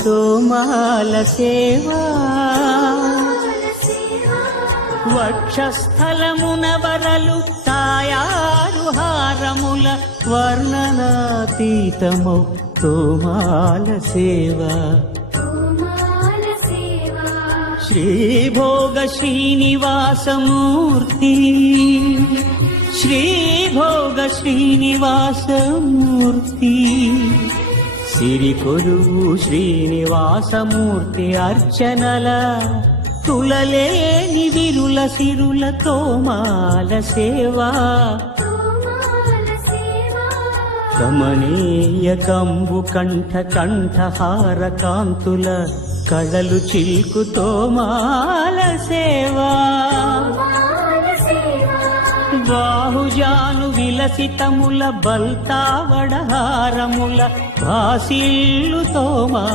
తోమాల సేవా వక్షస్థలమున వరలు తాయారు హారముల వర్ణనాతీతము తోమాల సేవా శ్రీభోగ శ్రీనివాసమూర్తి శ్రీభోగ శ్రీనివాసమూర్తి సిరికొలువు శ్రీనివాసమూర్తి అర్చనల తులలేని విరుల సిరుల తోమాల సేవా కమనీయ కంబు కంఠ కంఠహార కాంతుల కళలు చిల్కు తోమాల సేవా బాహుజాను విలసితముల బల్తావడహారముల భాసిల్లు తోమా